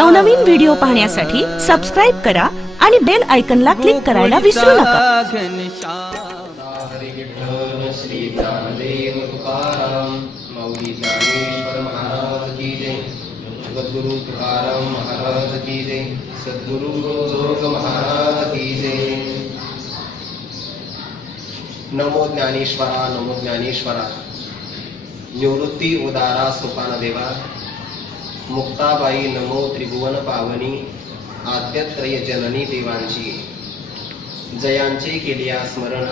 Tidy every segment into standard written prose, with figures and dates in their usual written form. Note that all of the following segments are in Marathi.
नवनवीन व्हिडिओ पाहण्यासाठी सबस्क्राइब करा आणि बेल आयकॉनला क्लिक करायला विसरू नका। हरी विठ्ठल श्री ज्ञानदेव तुकाराम मौली ज्ञानेश्वर महाराज की जय। जगद्गुरु तुकाराम महाराज की जय। सद्गुरु जोग महाराज की जय। नमो ज्ञानेश्वरा नमो ज्ञानेश्वरा। निवृत्ती उदारा सोपान देवा। मुक्ताबाई नमो त्रिभुवन पावनी। आद्यत्रय जननी देवांची जयांचे केलिया स्मरण।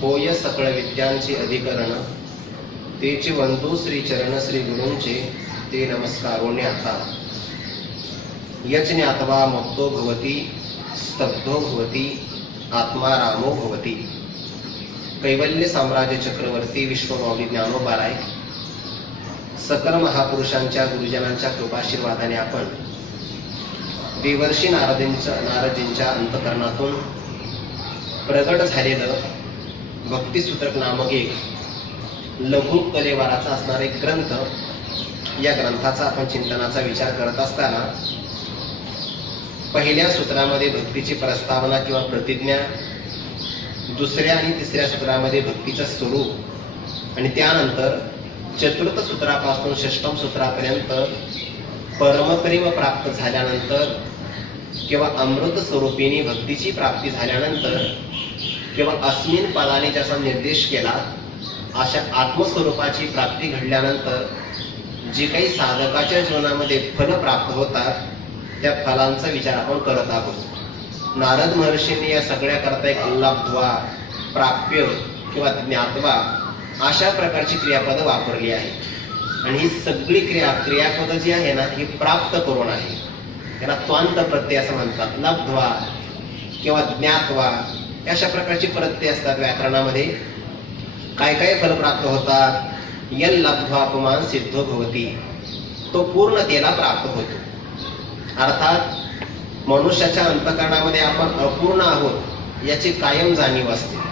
होय सकळ विद्यांचे अधिकरण। तेचे वंदू श्री चरण श्री गुरूंचे ते नमस्कारोने आता। यज्ञात्वा मुक्तो भवती स्तब्धो भवती आत्मा रामो भवती। कैवल्य साम्राज्य चक्रवर्ती विश्वमाऊली ज्ञानोबाराय सकल महापुरुषांच्या गुरुजनांच्या कृपाशीर्वादाने आपण देवर्षी नारदजींच्या अंतकरणातून प्रगट झालेलं भक्तिसूत्रक नामक एक लघु कलेवाराचा असणारा एक ग्रंथ, या ग्रंथाचा आपण चिंतनाचा विचार करत असताना पहिल्या सूत्रामध्ये भक्तीची प्रस्तावना किंवा प्रतिज्ञा, दुसऱ्या आणि तिसऱ्या सूत्रामध्ये भक्तीचं स्वरूप आणि त्यानंतर चतुर्थ सूत्रापासून षष्टम सूत्रापर्यंत परमप्रेम प्राप्त झाल्यानंतर किंवा अमृत स्वरूपीने भक्तीची प्राप्ती झाल्यानंतर किंवा अस्मिन पदाने ज्याचा निर्देश केला अशा आत्मस्वरूपाची प्राप्ती घडल्यानंतर जे काही साधकाच्या जीवनामध्ये फल प्राप्त होतात त्या फलांचा विचार आपण करत आहोत। नारद महर्षींनी या सगळ्या करता एक लब्ध्वा, प्राप्य किंवा ज्ञात्वा अशा प्रकारची क्रियापद वापरली आहे आणि ही सगळी क्रियापद जी आहे ना ही प्राप्त करून आहे। त्याला त्वांत प्रत्यय असं म्हणतात। लब्ध्वा किंवा ज्ञात्वा अशा प्रकारची प्रत्यय असतात व्याकरणामध्ये। काय काय फल प्राप्त होतात? यल लब्ध्वा पुमान सिद्धो भवती, तो पूर्णतेला प्राप्त होतो। अर्थात मनुष्याच्या अंतःकरणामध्ये आपण अपूर्ण आहोत याची कायम जाणीव असते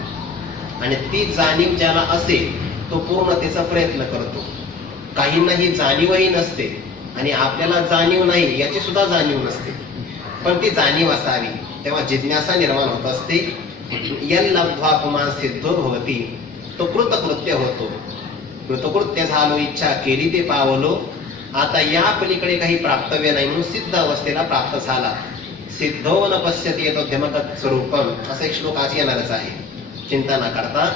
आणि ती जाणीव ज्याला असेल तो पूर्णतेचा प्रयत्न करतो। काहींना ही जाणीवही नसते आणि आपल्याला जाणीव नाही याची सुद्धा जाणीव नसते, पण ती जाणीव असावी तेव्हा जिज्ञासा निर्माण होत असते। यल लब्ध्वा पुमान सिद्धो भवती, तो कृतकृत्य होतो। कृतकृत्य झालो, इच्छा केली ते पावलो, आता या पलीकडे काही प्राप्तव्य नाही म्हणून सिद्ध अवस्थेला प्राप्त झाला। सिद्धो न पश्यति यतो ध्यमगत स्वरूपम असा एक श्लोक आज येणारच आहे चिंतना करता।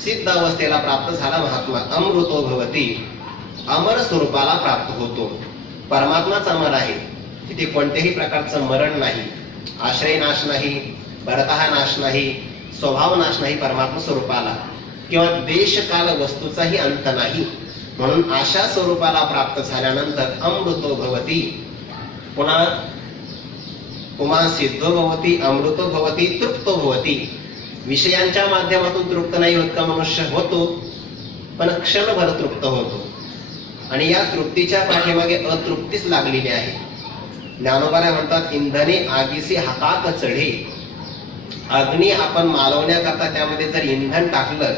सिद्ध अवस्थेला प्राप्त झाला महात्मा। अमृतो भवती, अमर स्वरूपाला प्राप्त होतो। परमात्माच अमर आहे, तिथे कोणत्याही प्रकारचं मरण नाही, आश्रय नाश नाही, परतः नाश नाही, स्वभाव नाश नाही परमात्मा स्वरूपाला, किंवा देश काल वस्तूचाही अंत नाही। म्हणून अशा स्वरूपाला प्राप्त झाल्यानंतर अमृतो भवती, पुन्हा पुमा सिद्धो भवती, अमृतो भवती, तृप्तो भवती। विषयांच्या माध्यमातून तृप्त नाही होत का मनुष्य? होतो, पण क्षणभर तृप्त होतो आणि या तृप्तीच्या पाठीमागे अतृप्तीच लागलेली आहे। ज्ञानोबाराय म्हणतात, इंधने आगीसी हातात चढे। अग्नी आपण मालवण्याकरता त्यामध्ये जर इंधन टाकलं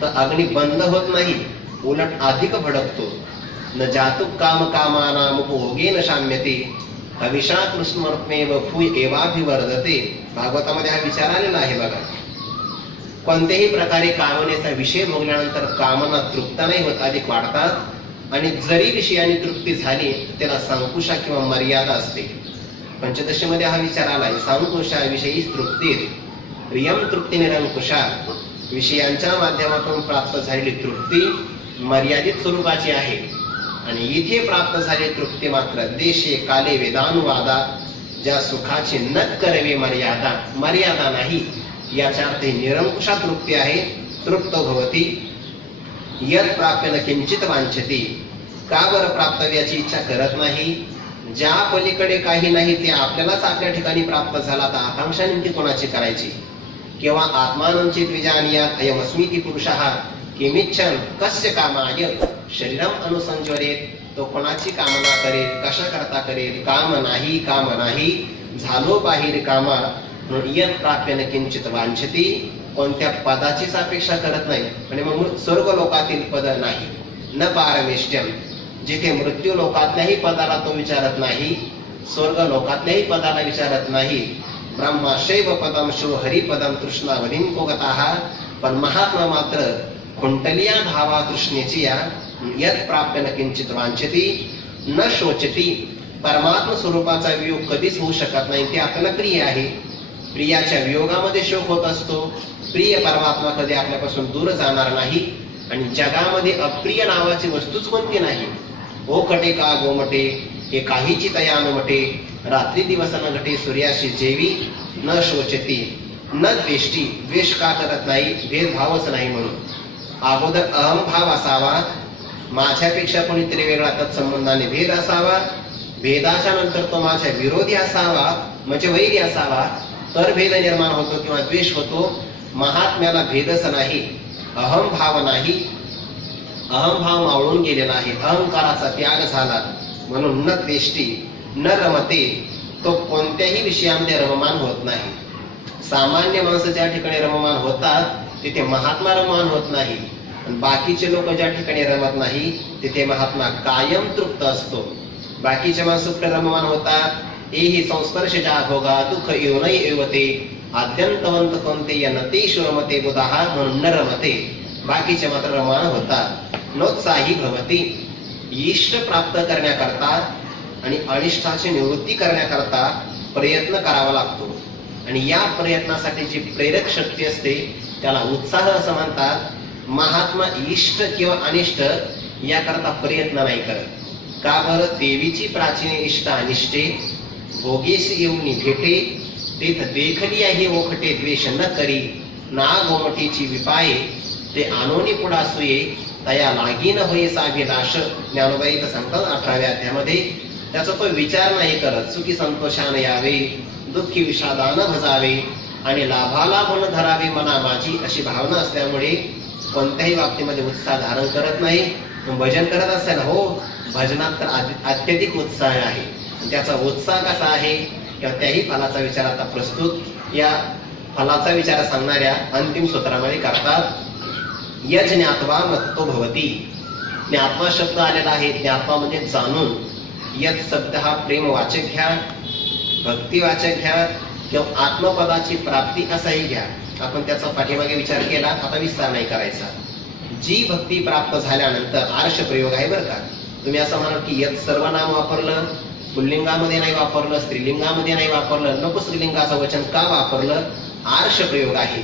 तर अग्नी बंद होत नाही, उलट अधिक भडकतो। न जातु काम कामानाम उपभोगेन शाम्यते, हविषा कृष्णमर्पमेव भूय एवाभिवर्धते। भागवतामध्ये हा विचार आलेला आहे बघा। कोणत्याही प्रकारे कामनेचा विषय भोगल्यानंतर कामना तृप्त नाही होत, अधिक वाढतात आणि जरी विषयाने तृप्ती झाली त्याला संकुशा किंवा मर्यादा असते। पंचदशीमध्ये हा विचार आलाय, संकुशा विषयी तृप्ती प्रियम तृप्ती निरंकुशा। विषयांच्या माध्यमातून प्राप्त झालेली तृप्ती मर्यादित स्वरूपाची आहे आणि इथे प्राप्त झालेली तृप्ती मात्र देशे काले वेदानुवादा, ज्या सुखाची न करवे मर्यादा, मर्यादा नाही याच्या अर्थ निरंकुशा तृप्ती आहे। तृप्त भवती यत् प्राप्य न किंचित वांछती, का बरं प्राप्तव्याची इच्छा करत नाही? ज्या पलीकडे काही नाही ते आपल्यालाच आपल्या ठिकाणी प्राप्त झाला तर आकांक्षा नेमकी कोणाची करायची? किंवा आत्मानंचित विजानीयात अयमस्मीति पुरुषः किमिच्छन कस्य कामाय शरीरम अनुसंजरेत, तो कोणाची कामना करेल, कशा करता करेल? काम नाही, काम नाही, झालो बाहेर कामा। म्हणून यत् प्राप्य न किंचित वांछती, कोणत्या पदाचीच अपेक्षा करत नाही आणि मग स्वर्ग लोकातील पद नाही। न पारमेष्ट्यम, जिथे मृत्यू लोकातल्याही पदाला तो विचारत नाही, स्वर्ग लोकातल्याही पदाला विचारत नाही. ब्रह्माशैव पदम शो हरिपदम तृष्णावधीन कोगताः. पण महात्मा मात्र खुंटलिया धावा तृष्णेची या यत प्राप्य न किंचित वांछती न शोचती. परमात्म स्वरूपाचा वियोग कधीच होऊ शकत नाही, ते आपल्याला प्रिय आहे. प्रियाच्या वियोगामध्ये शोक होत असतो. प्रिय परमात्मा कधी आपल्यापासून दूर जाणार नाही. आणि जगामध्ये अप्रिय नावाची वस्तूच कोणती नाही. ओ कटे का गोमटे हे काहीची तया अनुमटे. रात्री दिवस न घटे सूर्याशी जेवी न शोचती न द्वेष्टी. द्वेष का करत नाही, भेदभावच नाही म्हणून. अगोदर अहमभाव असावा, माझ्यापेक्षा कोणीतरी वेगळा तत्संबंधाने भेद असावा. भेदाच्या नंतर तो माझ्या विरोधी असावा, म्हणजे वैरी असावा, तर भेद निर्माण होतो किंवा द्वेष होतो. महात्म्याला भेदच नाही, अहमभाव नाही. अहमभाव मावळून गेलेला आहे, अहंकाराचा त्याग झाला. म्हणून न द्वेष्टी न रमते. तो कोणत्याही विषयामध्ये रममान होत नाही. सामान्य माणसं ज्या ठिकाणी रममान होतात तिथे महात्मा रममान होत नाही. बाकीचे लोक ज्या ठिकाणी रमत नाही तिथे महात्मा कायम तृप्त असतो. बाकीचे माणसं कुठे रममान होतात. एही संस्पर्श ज्या भोगा दुःख येऊनही येवते. आद्यंतवंत कोणते यनते शोमते बुधाहा. म्हणून न रमते. बाकीचे मात्र रममान होतात. नोत्साही भवती. इष्ट प्राप्त करण्याकरता आणि अनिष्टाची निवृत्ती करण्याकरता प्रयत्न करावा लागतो. आणि या प्रयत्नासाठी जी प्रेरक शक्ती असते त्याला उत्साह असं म्हणतात. महात्मा इष्ट किंवा अनिष्ट याकरता प्रयत्न नाही करत. का बरं? देवीची प्राचीन इष्ट अनिष्टे भोगेसी येऊन भेटे. तेथ देखली आहे ओखटे द्वेष न करी. ना गोमटीची विपाये ते आनोनी पुढासूये. तया लागी न होई साभिलाष. ज्ञानोबाई सांगतात 18व्या अध्यायामध्ये. त्याचा तो विचार नाही करत. सुखी संतोषाने यावे, दुःखी विषादानं भजावे आणि लाभाला गुण धरावे मना माझी, अशी भावना असल्यामुळे कोणत्याही बाबतीमध्ये उत्साह धारण करत नाही. भजन करत असेल, हो भजनात तर अत्यधिक उत्साह आहे. त्याचा उत्साह कसा आहे किंवा त्याही फलाचा विचार आता प्रस्तुत या फलाचा विचार सांगणाऱ्या अंतिम सूत्रामध्ये करतात. यज ज्ञात्वा मत्तो भवती. ज्ञात्वा शब्द आलेला आहे. ज्ञात्वा म्हणजे जाणून. यज शब्द हा प्रेमवाचक घ्या, भक्तिवाचक घ्या किंवा आत्मपदाची प्राप्ती असाही घ्या. आपण त्याचा पाठीमागे विचार केला, आता विस्तार नाही करायचा. जी भक्ती प्राप्त झाल्यानंतर आर्ष प्रयोग आहे बरं का. तुम्ही असं म्हणाल की यत सर्वनाम वापरलं, पुल्लिंगामध्ये नाही वापरलं, स्त्रीलिंगामध्ये नाही वापरलं, नको स्त्रीलिंगाचं वचन का वापरलं? आर्ष प्रयोग आहे.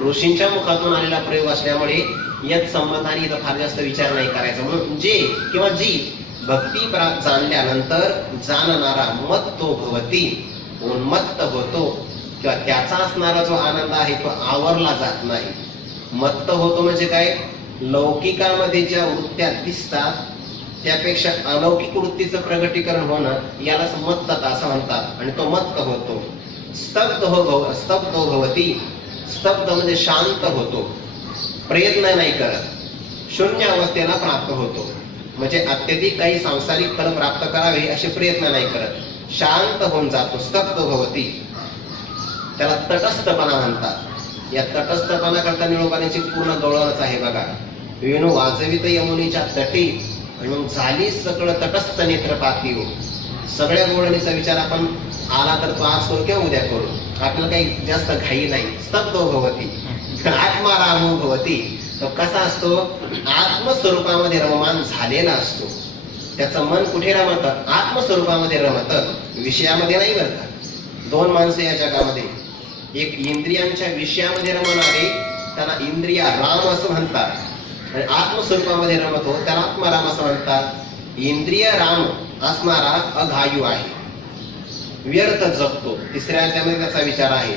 ऋषींच्या मुखातून आलेला प्रयोग असल्यामुळे यत संबंधाने इथं फार जास्त विचार नाही करायचा. म्हणून जे किंवा जी भक्ती प्राप्त जाणल्यानंतर जाणणारा मत्तो भवती, उन्मत्त होतो किंवा त्याचा असणारा जो आनंद आहे तो आवरला जात नाही. मत्त होतो म्हणजे काय? लौकिकामध्ये ज्या वृत्त्या दिसतात त्यापेक्षा अलौकिक वृत्तीचं प्रगटीकरण होणं यालाच मत्तता असं म्हणतात. आणि तो मत्त होतो. स्तब्धो भवती. स्तब्ध म्हणजे शांत होतो, प्रयत्न नाही करत, शून्य अवस्थेला प्राप्त होतो. म्हणजे अत्यधिक काही सांसारिक फल प्राप्त करावे असे प्रयत्न नाही करत, शांत होऊन जातो. स्तब्ध भवती. त्याला तटस्थपणा म्हणतात. या तटस्थपणा करता निळोबानीची पूर्ण गवळणच आहे बघा. वेणू वाजवित यमुनेच्या तटी आणि मग झाली सगळं तटस्थ नेत्रपाती हो. सगळ्या गवळणीचा विचार आपण आला तर तो आज करू किंवा उद्या करू, आपल्याला काही जास्त घाई नाही. स्तब्धो भवती. आत्मारामो भवती. तो कसा असतो? आत्मस्वरूपामध्ये रममान झालेला असतो. त्याचं मन कुठे रमतं? आत्मस्वरूपामध्ये रमतं, विषयामध्ये नाही बरं का. दोन माणसं या जगामध्ये, एक इंद्रियांच्या विषयामध्ये रमणारे त्याला इंद्रिया राम असं म्हणतात, आणि आत्मस्वरूपामध्ये रमतो त्याला आत्माराम असं म्हणतात. इंद्रिय राम असणारा अघायू आहे, व्यर्थ जगतो. तिसऱ्या अध्यायामध्ये त्याचा विचार आहे.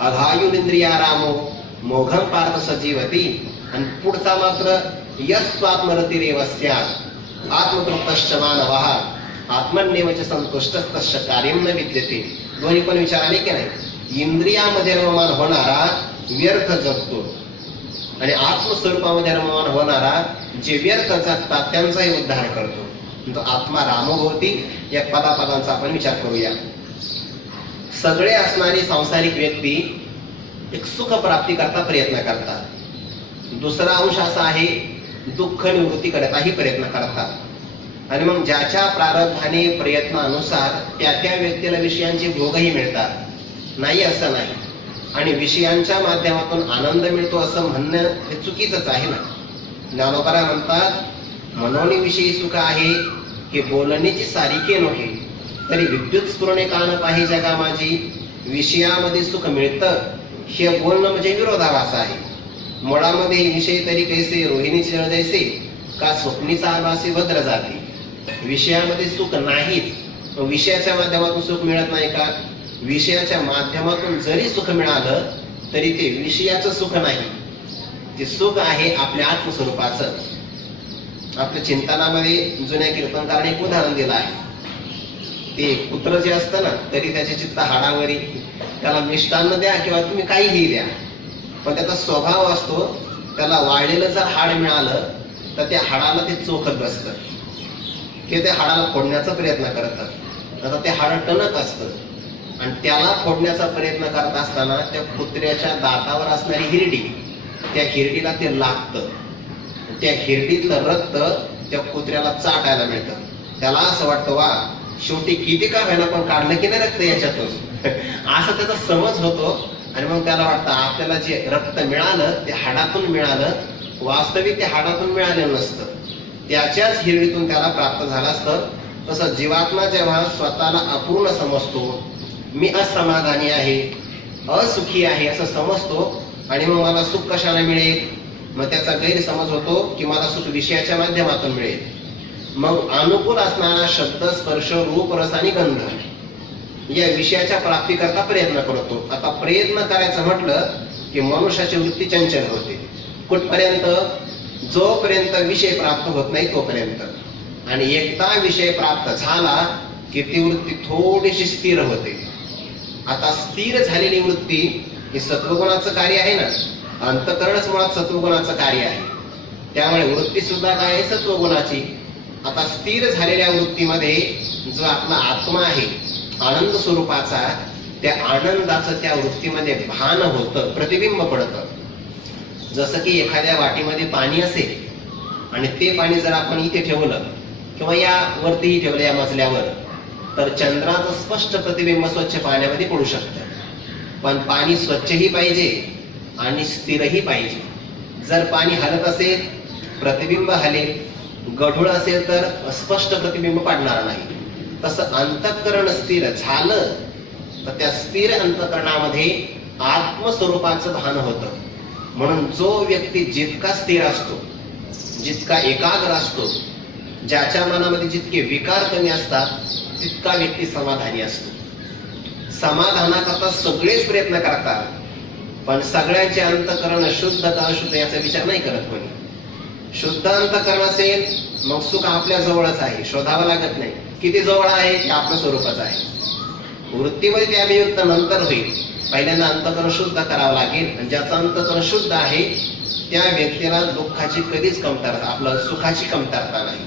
अघायू इंद्रिया रामो मोघम पार्थ सजीवती. आणि पुढचा मात्र यस्त्वात्मरतिरेवस्यात् आत्मतृप्तश्च मानवः आत्मन्येवच संतुष्टस्तस्य कार्यं न विद्यते. दोन्ही पण विचार आले की नाही? इंद्रियामध्ये रममान होणारा व्यर्थ जगतो आणि आत्मस्वरूपामध्ये रममान होणारा जे व्यर्थ जगतात त्यांचाही उद्धार करतो. तो आत्मा रामभोवती. या पदापदांचा आपण विचार करूया. सगळे असणारी सांसारिक व्यक्ती एक सुख प्राप्ती करता प्रयत्न करतात. दुसरा अंश असा आहे दुःख निवृत्ती करताही प्रयत्न करतात. आणि मग ज्याच्या प्रारब्धाने प्रयत्नानुसार त्या त्या व्यक्तीला विषयांची भोगही मिळतात, नाही असं नाही. आणि विषयांच्या माध्यमातून आनंद मिळतो असं म्हणणं हे चुकीचंच आहे ना. ज्ञानोबा म्हणतात, मनोनिविषयी सुख आहे हे बोलण्याची सारिके नव्हे, तरी विद्युत स्फुरणे कान पाही जगा माझी. विषयामध्ये सुख मिळतं हे बोलणं म्हणजे विरोधाभास आहे. मुळामध्ये विषय तरी कैसे रोहिणीचे जैसे, का स्वप्नीचा आभासी भद्र जाते. विषयामध्ये सुख नाहीच, विषयाच्या माध्यमातून सुख मिळत नाही का? विषयाच्या माध्यमातून जरी सुख मिळालं तरी ते विषयाचं सुख नाही, ते सुख आहे आपल्या आत्मस्वरूपाचं. आपल्या चिंतनामध्ये जुन्या कीर्तनकाराने एक उदाहरण दिलं आहे. ते कुत्र जे असतं ना, तरी त्याचे चित्त हाडावरी, त्याला मिष्टान्न द्या किंवा तुम्ही काहीही द्या, पण त्याचा स्वभाव असतो, त्याला वाळलेलं जर हाड मिळालं तर त्या हाडाला ते चोखत बसतं, ते त्या हाडाला फोडण्याचा प्रयत्न करतात. आता ते हाड टणक असतं आणि त्याला फोडण्याचा प्रयत्न करत असताना त्या कुत्र्याच्या दातावर असणारी हिरडी, त्या हिरडीला ते लागतं. त्या हिरडीतलं रक्त त्या कुत्र्याला चाटायला मिळतं. त्याला असं वाटतं, वा शेवटी किती का व्हायला पण काढलं की नाही रक्त याच्यातून, असा त्याचा समज होतो. आणि मग त्याला वाटतं आपल्याला जे रक्त मिळालं ते हाडातून मिळालं, वास्तविक ते हाडातून मिळालेलं नसतं, त्याच्याच हिरडीतून त्याला प्राप्त झालं असतं. तसं जीवात्मा जेव्हा स्वतःला अपूर्ण समजतो, मी असमाधानी आहे, असुखी आहे असं समजतो, आणि मग मला सुख कशाला मिळेल, मग त्याचा गैरसमज होतो की मला सुख विषयाच्या माध्यमातून मिळेल. मग अनुकूल असणारा शब्द, स्पर्श, रूप, रस आणि गंध या विषयाच्या प्राप्तीकरता प्रयत्न करतो. आता प्रयत्न करायचं म्हटलं की मनुष्याची वृत्ती चंचल होते. कुठपर्यंत? जोपर्यंत विषय प्राप्त होत नाही तोपर्यंत. आणि एकदा विषय प्राप्त झाला की ती वृत्ती थोडीशी स्थिर होते. आता स्थिर झालेली वृत्ती हे सत्वगुणाचं कार्य आहे ना, अंतःकरणच मुळात सत्वगुणाचं कार्य आहे, त्यामुळे वृत्ती सुद्धा काय आहे? सत्वगुणाची. आता स्थिर झालेल्या वृत्तीमध्ये जो आपला आत्मा आहे आनंद स्वरूपाचा, त्या आनंदाचं त्या वृत्तीमध्ये भान होतं, प्रतिबिंब पडतं. जसं की एखाद्या वाटीमध्ये पाणी असेल आणि ते पाणी जर आपण इथे ठेवलं किंवा या वरतीही ठेवलं, या मजल्यावर, तर चंद्राचं स्पष्ट प्रतिबिंब स्वच्छ पाण्यामध्ये पडू शकतं. पण पाणी स्वच्छही पाहिजे आणि स्थिरही पाहिजे. जर पाणी हलत असेल, प्रतिबिंब हलेल, गढूळ असेल तर स्पष्ट प्रतिबिंब पडणार नाही. तसं अंतःकरण स्थिर झालं तर त्या स्थिर अंतःकरणामध्ये आत्मस्वरूपाचं भान होतं. म्हणून जो व्यक्ती जितका स्थिर असतो, जितका एकाग्र असतो, ज्याच्या मनामध्ये जितके विकार कमी असतात, तितका व्यक्ती समाधानी असतो. समाधानाकरता सगळेच प्रयत्न करतात, पण सगळ्यांचे अंतःकरण शुद्ध का अशुद्ध याचा विचार नाही करत कोणी. शुद्ध अंतःकरण असेल मग सुख आपल्या जवळच आहे, शोधावं लागत नाही. किती जवळ आहे? ते आपलं स्वरूपच आहे. वृत्तीमध्ये ते अभियुक्त नंतर होईल. पहिल्यांदा अंतःकरण शुद्ध करावं लागेल, आणि ज्याचं अंतःकरण शुद्ध आहे त्या व्यक्तीला दुःखाची कधीच कमतरता, आपलं सुखाची कमतरता नाही.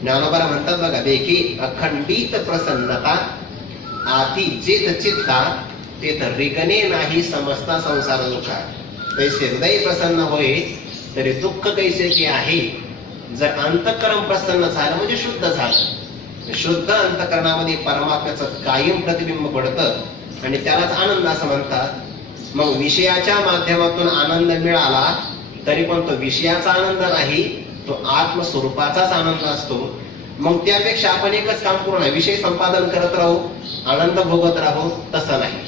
ज्ञानोबा म्हणतात बघा, देखी अखंडित प्रसन्नता आती जेथ चित्ता तेथ रिगणे नाही समजता संसार दुःखा. तैसे हृदय प्रसन्न होय तरी दुःख कैसे की आहे. जर अंतःकरण प्रसन्न झालं म्हणजे शुद्ध झालं. शुद्ध अंतःकरणामध्ये परमात्म्याचं कायम प्रतिबिंब पडतं आणि त्यालाच आनंद असं म्हणतात. मग विषयाच्या माध्यमातून आनंद मिळाला तरी पण तो विषयाचा आनंद नाही, तो आत्मस्वरूपाचाच आनंद असतो. मग त्यापेक्षा आपण एकच काम करू नये, विषय संपादन करत राहू, आनंद भोगत राहू, तसं नाही.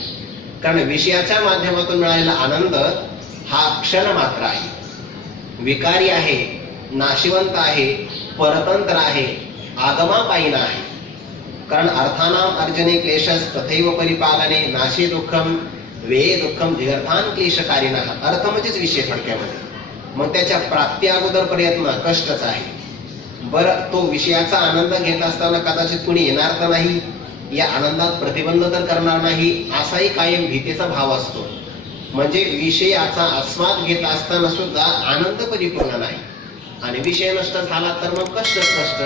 कारण विषयाच्या माध्यमातून मिळालेला आनंद हा क्षण मात्र आहे, विकारी आहे, नाशिवंत आहे, परतंत्र आहे, आगमापायीन आहे. कारण अर्थानाम अर्जने क्लेशस तथैव परिपालने नाशी दुःखम वे दुःखम दीर्थान क्लेशकारिणः. अर्थ म्हणजेच विषय थोडक्यामध्ये. मग त्याच्या प्राप्ती अगोदर प्रयत्न कष्टच आहे. बरं, तो विषयाचा आनंद घेत असताना कदाचित कुणी येणार तर नाही, या आनंदात प्रतिबंध तर करणार नाही, असाही कायम भीतीचा भाव असतो. म्हणजे विषयाचा आस्वाद घेत असताना सुद्धा आनंद परिपूर्ण नाही. आणि विषय नष्ट झाला तर मग कष्टच कष्ट,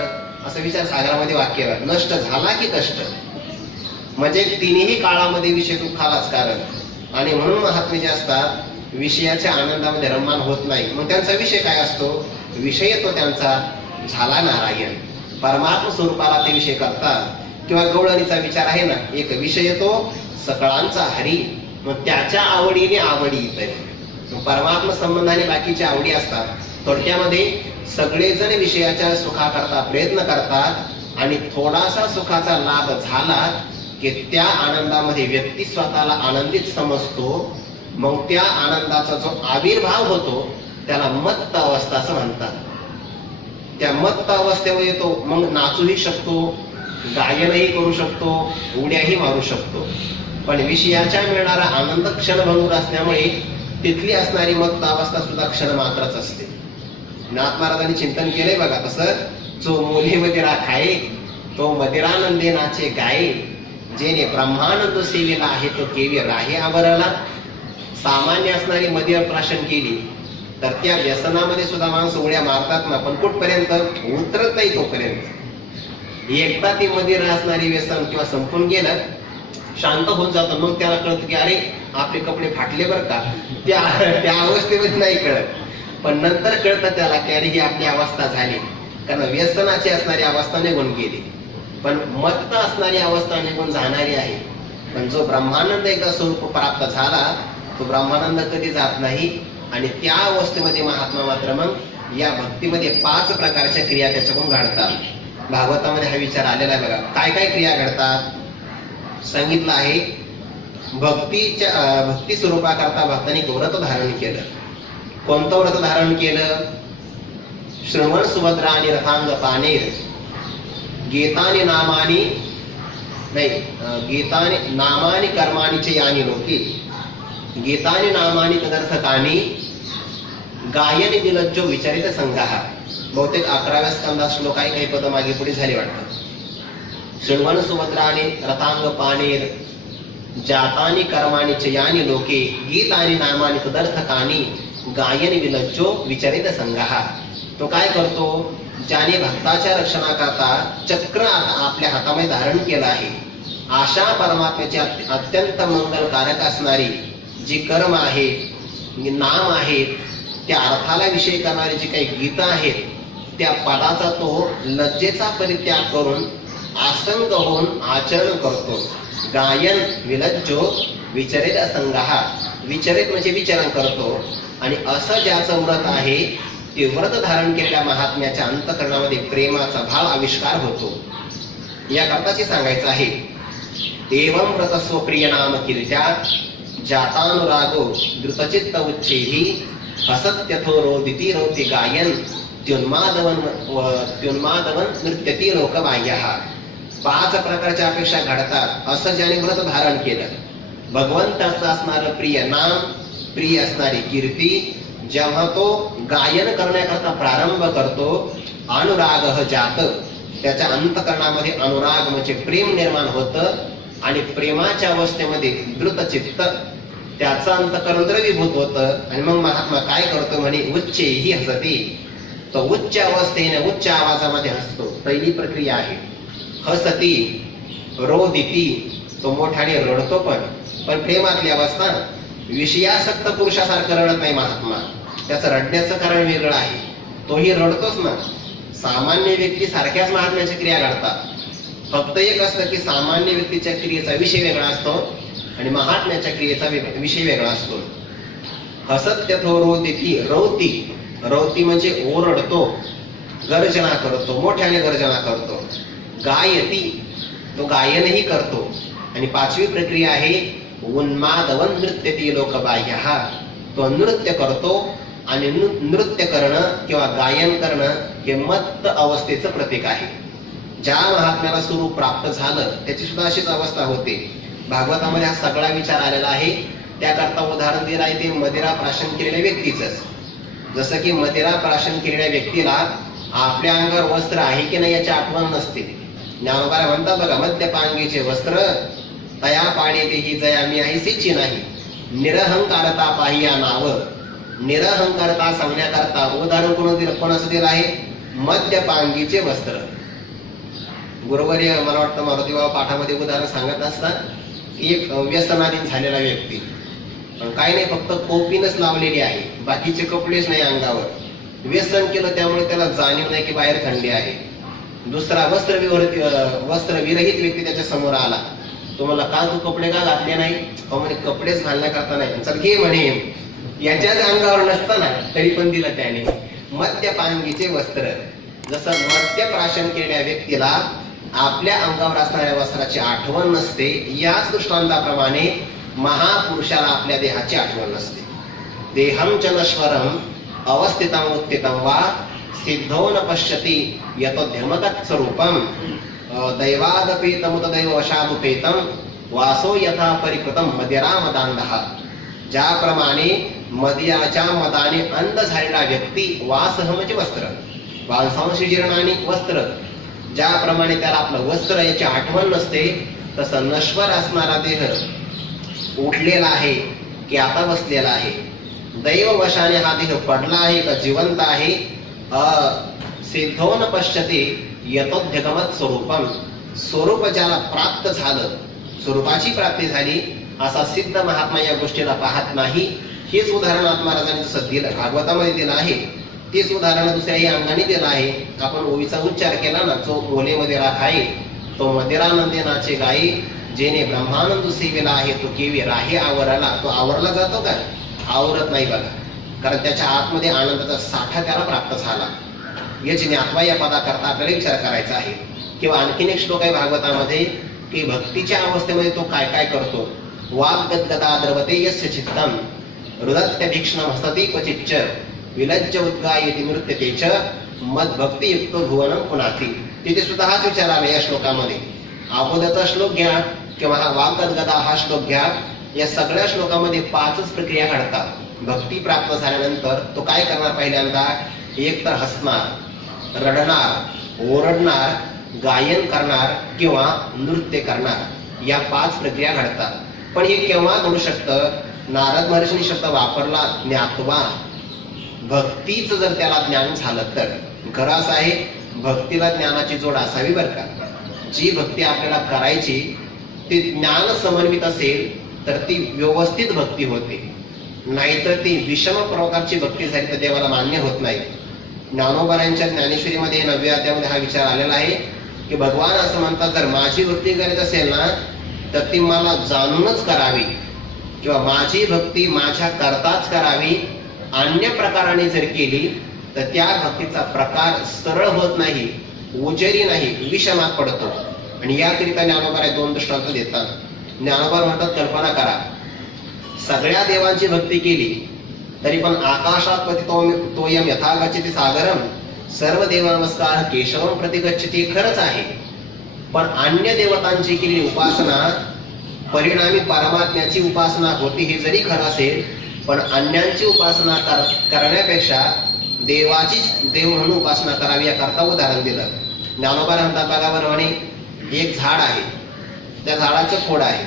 असं विचार सागरामध्ये वाक्य आहे. नष्ट झाला की कष्ट, म्हणजे तिन्ही काळामध्ये विषय दुःखालाच कारण. आणि म्हणून महात्मे जे असतात विषयाच्या आनंदामध्ये रममान होत नाही. मग त्यांचा विषय काय असतो? विषय तो त्यांचा झाला नारायण. परमात्म स्वरूपाला ते विषय करतात. किंवा गवळणीचा विचार आहे ना, एक विषय येतो सकळांचा हरी, मग त्याच्या आवडीने आवडी इतर परमात्मा संबंधाने बाकीच्या आवडी असतात. थोडक्यामध्ये सगळेजण विषयाच्या सुखाकरता प्रयत्न करतात आणि थोडासा सुखाचा लाभ झाला की त्या आनंदामध्ये व्यक्ती स्वतःला आनंदित समजतो. मग त्या आनंदाचा जो आविर्भाव होतो त्याला मत्त अवस्था असं म्हणतात. त्या मत्त अवस्थेवर येतो, मग नाचूही शकतो, गायनही करू शकतो, उड्याही मारू शकतो. पण विषयाच्या मिळणारा आनंद क्षणभंगूर असल्यामुळे तिथली असणारी मत्त अवस्था सुद्धा क्षण मात्रच असते. नाथ महाराजांनी चिंतन केलंय बघा तसं, जो मोली मदिरा खाये तो मदिरानंदे नाचे गाये, जेने ब्रह्मानंद सेवेला आहे तो केवी राहे आवरला. सामान्य असणारी मदिरा प्राशन केली तर त्या व्यसनामध्ये सुद्धा माणसं उड्या मारतात ना, पण कुठपर्यंत उतरत नाही तोपर्यंत. एकदा ती मदिरा असणारी व्यसन किंवा संपून गेलं, शांत होऊन जातो, मग त्याला कळतं की अरे आपले कपडे फाटले बरं का. त्या अवस्थेमध्ये नाही कळत, पण नंतर कळतं त्याला की अरे ही आपली अवस्था झाली, कारण व्यसनाची असणारी अवस्था निघून गेली. पण मत्त असणारी अवस्था निघून जाणारी आहे. पण जो ब्रह्मानंद एकदा स्वरूप प्राप्त झाला तो ब्रह्मानंद कधी जात नाही. आणि त्या अवस्थेमध्ये महात्मा मात्र मग या भक्तीमध्ये 5 प्रकारच्या क्रिया त्याच्याकडून घडतात. भागवतामध्ये हा विचार आलेला आहे बघा, काय काय क्रिया घडतात सांगितलं आहे. भक्ती स्वरूपाकरता भक्तांनी व्रत धारण केलं. कोणतं व्रत धारण केलं? श्रवण सुभद्रा आणि रथांग पानेर, गीतानी नामानी नाही, गीतानी नामानी कर्मानी च यानी लोके, गीतानी नामानी तदर्थकानी, गायन दिलज्जो विचारित संघाहा. बहुतेक 11व्या स्कंदात श्लोक आहे, काही पद मागे पुढे झाले वाटतं. श्रवण सुभद्रा आणि रथांग पानेर, जातानी कर्मानी च यानी लोके, गीतानी नामानी तदर्थकानी, गायन विलज्जो विचारित संघाहा. तो काय करतो? ज्याने भक्ताच्या रक्षणाकरता चक्र आपल्या हातामध्ये धारण केलं आहे, अशा परमात्म्याची अत्यंत मंगलकारक असणारी जी कर्म आहे, नाम आहे, त्या अर्थाला विषय करणारी जी काही गीता आहेत, त्या पदाचा तो लज्जेचा परित्याग करून आसंग होऊन आचरण करतो. गायन विलज्जो विचरित संघाहा, विचरित म्हणजे विचरण करतो. आणि असं ज्याचं व्रत आहे ते व्रत धारण केलेल्या महात्म्याच्या अंतःकरणामध्ये प्रेमाचा भाव आविष्कार होतो. या करताची सांगायचं आहे. एवं व्रत स्वप्रिय नाम कीर्त्या जातानुरागो द्रुतचित्त उच्चैहि, असत्यथो रोदिति रोति गायन, त्युन्मादवन नृत्यती लोकबाह्यः. 5 प्रकारच्या अपेक्षा घडतात असं ज्याने व्रत धारण केलं. भगवंताचं असणारं प्रिय नाम, प्रिय असणारी कीर्ती जेव्हा तो गायन करण्याकरता प्रारंभ करतो, अनुराग जात, त्याच्या अंतःकरणामध्ये अनुराग म्हणजे प्रेम निर्माण होतं. आणि प्रेमाच्या अवस्थेमध्ये द्रुतचित्त, त्याचं अंतःकरण द्रवीभूत होतं. आणि मग महात्मा काय करतो म्हणे, उच्चैहि हसति, तो उच्च अवस्थेने उच्च आवाजामध्ये हसतो. पहिली प्रक्रिया आहे. हसती, रोदिती, तो मोठ्याने रडतो. पण प्रेमातली अवस्था. विषयासक्त पुरुषासारखं रडत नाही महात्मा, त्याचं रडण्याचं कारण वेगळं आहे. तोही रडतोच ना. सामान्य व्यक्ती सारख्याच महात्म्याच्या क्रिया घडतात. फक्त एक असतं की सामान्य व्यक्तीच्या क्रियेचा विषय वेगळा असतो आणि महात्म्याच्या क्रियेचा विषय वेगळा असतो. हसत्यथो रोदिती, रौती, रौती म्हणजे ओरडतो, गर्जना करतो, मोठ्याने गर्जना करतो. गायती, तो गायनही करतो. आणि 5वी प्रक्रिया आहे उन्मादवन नृत्यती लोकबाह्यः, तो नृत्य करतो. आणि नृत्य करणं किंवा गायन करणं हे मत्त अवस्थेचं प्रतीक आहे. ज्या महात्म्याला स्वरूप प्राप्त झालं त्याची सुद्धा अशीच अवस्था होते. भागवतामध्ये हा सगळा विचार आलेला आहे. त्याकरता उदाहरण दिलं आहे ते मदिरा प्राशन केलेल्या व्यक्तीच. जसं की मदिरा प्राशन केलेल्या व्यक्तीला आपल्या अंगावर वस्त्र आहे की नाही याची आठवण नसते. ज्ञानोबा म्हणतात बघा, मद्यपांगीचे वस्त्र तया पाणी ही जया मी ऐसीची नाही, निरहंकारता पाहिया नाव. निरहंकारता सांगण्याकरता उदाहरण कोणाचं दिलं आहे? मद्यपांगीचे वस्त्र. गुरुवर्य मला वाटतं मारुती बाबा पाठामध्ये उदाहरण सांगत असतात की एक व्यसनाधीन झालेला व्यक्ती, पण काही नाही, फक्त कोपीनच लावलेली आहे, बाकीचे कपडेच नाही अंगावर. व्यसन केलं त्यामुळे त्याला जाणीव नाही की बाहेर थंडी आहे. दुसरा वस्त्रविरहित व्यक्ती त्याच्या समोर आला, तो मला का तू कपडे का घातले नाही? म्हणे कपडेच घालण्याकरता नाही. चल घे म्हणे, याच्याच अंगावर नसताना तरी पण दिलं त्याने. मद्यपांगीचे वस्त्र, जसं मद्यप्राशन केलेल्या व्यक्तीला आपल्या अंगावर असणाऱ्या वस्त्राची आठवण नसते, याच दृष्टांताप्रमाणे महापुरुषाला आपल्या देहाची आठवण नसते. देहं च नश्वरं अवस्थितं उत्थितं वा सिद्धो न पश्यति यतोध्यमगत स्वरूपम दैवादपि तमुतदैव वशादुपेतं वासो यथा परिकृतं मदिरामदान्धः. ज्याप्रमाणे मदियाच्या मदाने अंध झालेला व्यक्ती, वासह म्हणजे वस्त्र, वांसांशी जीर्णानी वस्त्र, ज्याप्रमाणे त्याला आपलं वस्त्र याची आठवण नसते, तसं नश्वर असणारा देह उठलेला आहे की आता बसलेला आहे, दैव वशाने हा देह पडला आहे का जिवंत आहे, सिद्धो न पश्यते यतोध्यगमत स्वरूपम, स्वरूप ज्याला प्राप्त झालं, स्वरूपाची प्राप्ती झाली असा सिद्ध महात्मा या गोष्टीला पाहत नाही. हेच उदाहरण महाराजांनी जसं दिलं भागवतामध्ये दिलं आहे, तेच उदाहरण दुसऱ्याही अंगाने दिलं आहे. आपण ओवीचा उच्चार केला ना, जो ओले मदिरा खाई तो मदिरानंदे नाचे गाई, जेने ब्रह्मानंद सेवेला आहे तो केवी राही आवरला. तो आवरला जातो का? आवरत नाही बघा, कारण त्याच्या आतमध्ये आनंदाचा साठा त्याला प्राप्त झाला. याची ज्ञात्वा या पदाकरता आपल्याला विचार करायचा आहे. किंवा आणखीन एक श्लोक आहे भागवतामध्ये की भक्तीच्या अवस्थेमध्ये तो काय काय करतो. वाग्गद्गदा द्रवते यस्य चित्तम हृदत्य भीक्ष्णम हसति क्वचिच्च विलज्ज उद्गायति नृत्यते च मद्भक्तियुक्त भुवनं पुनाती. तिथे स्वतःच विचारावे या श्लोकामध्ये. अगोदरचा श्लोक घ्या किंवा हा वाग्गद्गदा हा श्लोक घ्या, या सगळ्या श्लोकामध्ये 5च प्रक्रिया घडतात. भक्ती प्राप्त झाल्यानंतर तो काय करणार? पहिल्यांदा एक तर हसणार, रडणार, ओरडणार, गायन करणार किंवा नृत्य करणार, या 5 प्रक्रिया घडतात. पण हे केव्हा घडू शकतं? नारद महर्षींनी शब्द वापरला ज्ञात्वा, भक्तीच जर त्याला ज्ञान झालं तर. खरं असं आहे, भक्तीला ज्ञानाची जोड असावी बरं का. जी भक्ती आपल्याला करायची ती ज्ञान समन्वित असेल तर ती व्यवस्थित भक्ती होते, नाहीतर ती विषम प्रकारची भक्ती झाली तर देवाला मान्य होत नाही. ज्ञानोबारांच्या ज्ञानेश्वरीमध्ये 9व्या अध्यायामध्ये हा विचार आलेला आहे की भगवान असं म्हणतात, जर माझी भक्ती करायची असेल ना तर ती मला जाणूनच करावी, किंवा माझी भक्ती माझ्या करताच करावी. अन्य प्रकाराने जर केली तर त्या भक्तीचा प्रकार सरळ होत नाही, उजेरी नाही, विषमात पडतो. आणि याकरिता ज्ञानोबा 2 दृष्टांत देतात. ज्ञानोबा म्हणतात, कल्पना करा, सगळ्या देवांची भक्ती केली तरी पण आकाशात तोयम यथा गच्छति सागरम, सर्व देव नमस्कार केशवम प्रति गच्छति, खरंच आहे. पण अन्य देवतांची केलेली उपासना परिणामी परमात्म्याची उपासना होती, हे जरी खरं असेल, पण अन्यांची उपासना करण्यापेक्षा देवाचीच देव म्हणून उपासना करावी याकरता उदाहरण दिलं. ज्ञानोबा म्हणतात, बघा बरं म्हणे, एक झाड आहे, त्या झाडाचं खोड आहे,